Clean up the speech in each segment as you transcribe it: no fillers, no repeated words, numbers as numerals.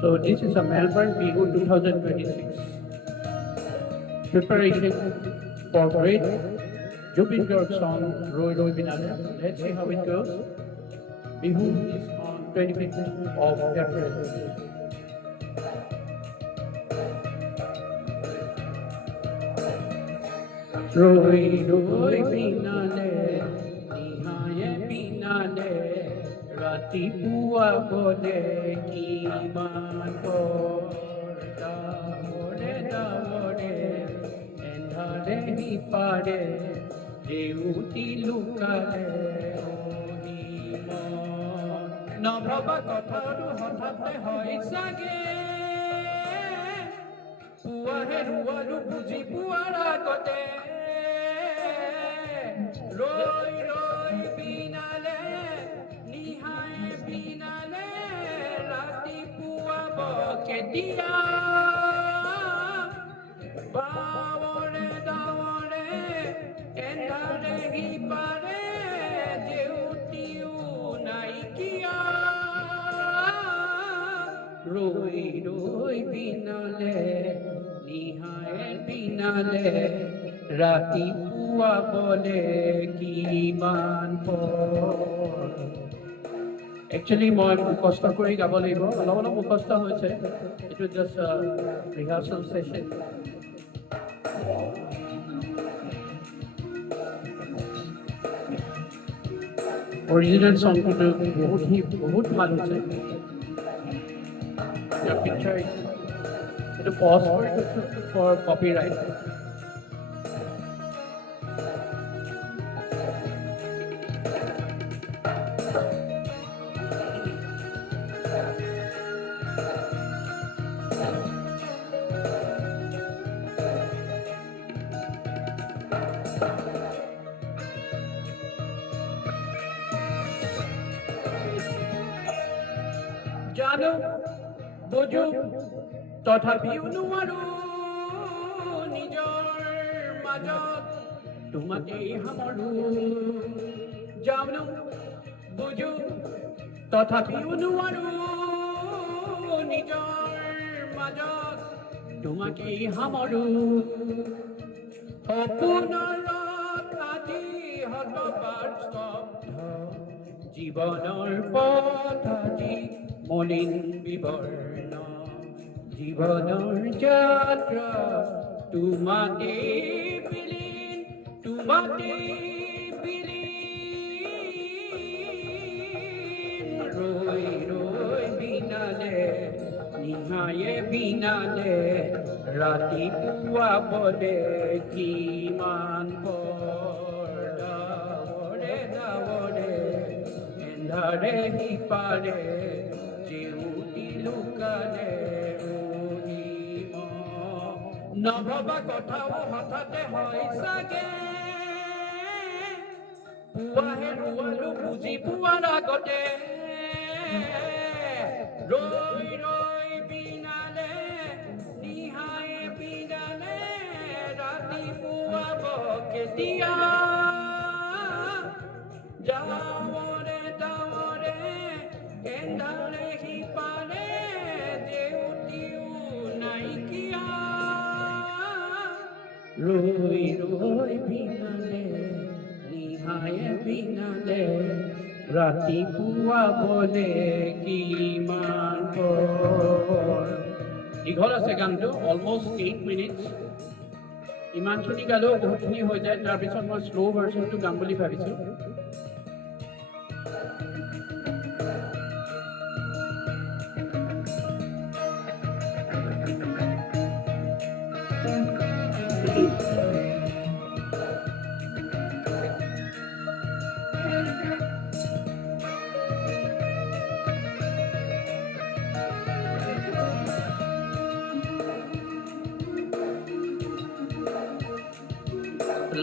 So this is a Melbourne Bihu 2026 preparation for great Jubin Garg song Roi Roi Binale. Let's see how it goes. Bihu is on 25th of April. Roi Roi Binale, Nihaye Binale, Rati Pua Bole Kiman Porta Bole Davore, Endhare Hipare, Jeuti Lukare, Ohimon. Nabhaba Kotharu Hotate Hoi Sage, Puahe Rualu Buji Puara Kote. Roi Roi Binale, Nihaye Binale, Rati Pua Boketia, Bavore Davore, Endhare Hipare, Jeutiu Naikia. Roi Roi Binale, Nihaye Binale, Rati Pua Bole Kiman Por. Actually, মই মুখস্থ কৰি গাব লাগিব, অলপ অলপ মুখস্থ হৈছে, এইটো জাষ্ট ৰিহাৰ্চেল ছেশ্যন। অৰিজিনেল সংগটো বহুত ভাল হৈছে। পিকচাৰ এইটো পজ কৰি থৈছোঁ ফৰ কপিৰাইট। জানো বুঝো তথাপিও নোৱাৰো নিজৰ মাজত তোমাকেই সামৰো। জানো বুঝো তথাপিও নোৱাৰো নিজৰ মাজত তোমাকেই সামৰো। সপোনত আজি হতবাৰ স্তব্ধ, জীৱনৰ পথ আজি মলিন বিবৰ্ণ, জীৱনৰ যাত্ৰা তোমাতে বিলীন, তোমাতে বিলীন। ৰৈ ৰৈ বিনালে, নিহায়ে বিনালে, ৰাতিপুৱা বলে কিমান পৰ। ডাৱৰে ডাৱৰে এন্ধাৰে সিপাৰে, জেউতি লুকালে ৰহিম। নভবা কথাও হঠাতে হয় চাগে, পুৱাহে ৰুৱালো বুজি পোৱাৰ আগতে। ৰৈ ৰৈ বিনালে, নিহায়ে বিনালে, ৰাতিপুৱাব কেতিয়া। ডাৱৰে ডাৱৰে এন্ধাৰে সিপাৰে, জেউতিও নাইকিয়া। ৰৈ ৰৈ বিনালে, নিহায়ে বিনালে, ৰাতিপুৱা বলে কিমান পৰ। দীঘল আছে গানটো, অলমষ্ট 8 মিনিটছ। ইমানখিনি গালেও বহুতখিনি হৈ যায়, তাৰপিছত মই শ্ল' ভাৰ্চনটো গাম বুলি ভাবিছোঁ।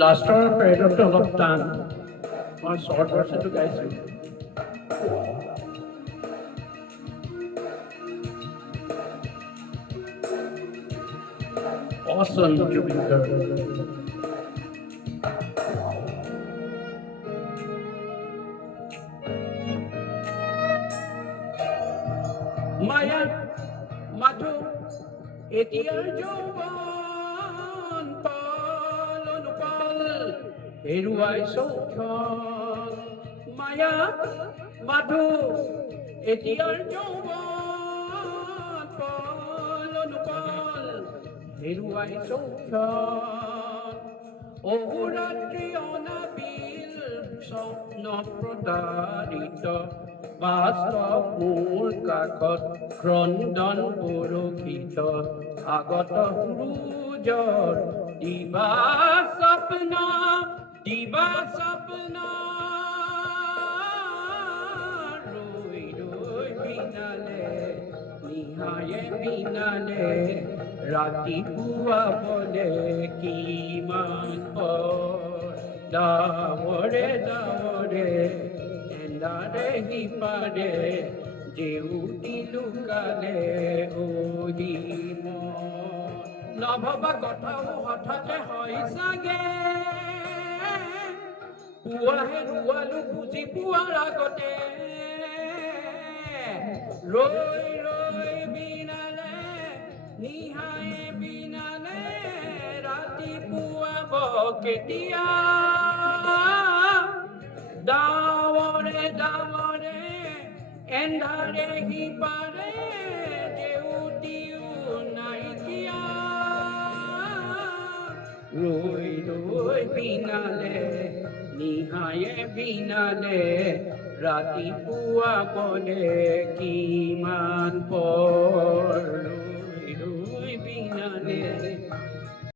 লাষ্টৰ পেৰেগ্ৰাফটো অলপ টান, মই শ্বৰ্ট ভাৰ্চনটো গাইছোঁ। Awesome, Jubin Garg. Maya মাথো এতিয়াৰ যৌৱন পল হেৰুৱাই চৌখন মায়া মাথো এতিয়াৰ যৌৱন পল হেৰুৱাই চৌখন অহোৰাত্ৰি অনাবিল স্বপ্ন প্ৰতাৰিত বাস্তৱ মোৰ কাষত ক্ৰন্দন বৰষিত আগত সূৰ্যৰ দিবা স্বপ্ন ৰৈ ৰৈ বিনালে নিহায়ে বিনালে ৰাতিপুৱা বলে কিমান পৰ ডাৱৰে ডাৱৰে এন্ধাৰে সিপাৰে জেউতি লুকালে ওহি নভবা কথাও হঠাতে হয় চাগে পুৱাহে ৰুৱালো বুজি পোৱাৰ আগতে ৰৈ ৰৈ বিনালে নিহায়ে বিনালে ৰাতিপুৱাব কেতিয়া ডাৱৰে ডাৱৰে এন্ধাৰে সিপাৰে জেউতিও নাইকিয়া ৰৈ ৰৈ বিনালে নিহায়ে বিনালে ৰাতিপুৱা বলে কিমান পৰ ৰৈ ৰৈ বিনালে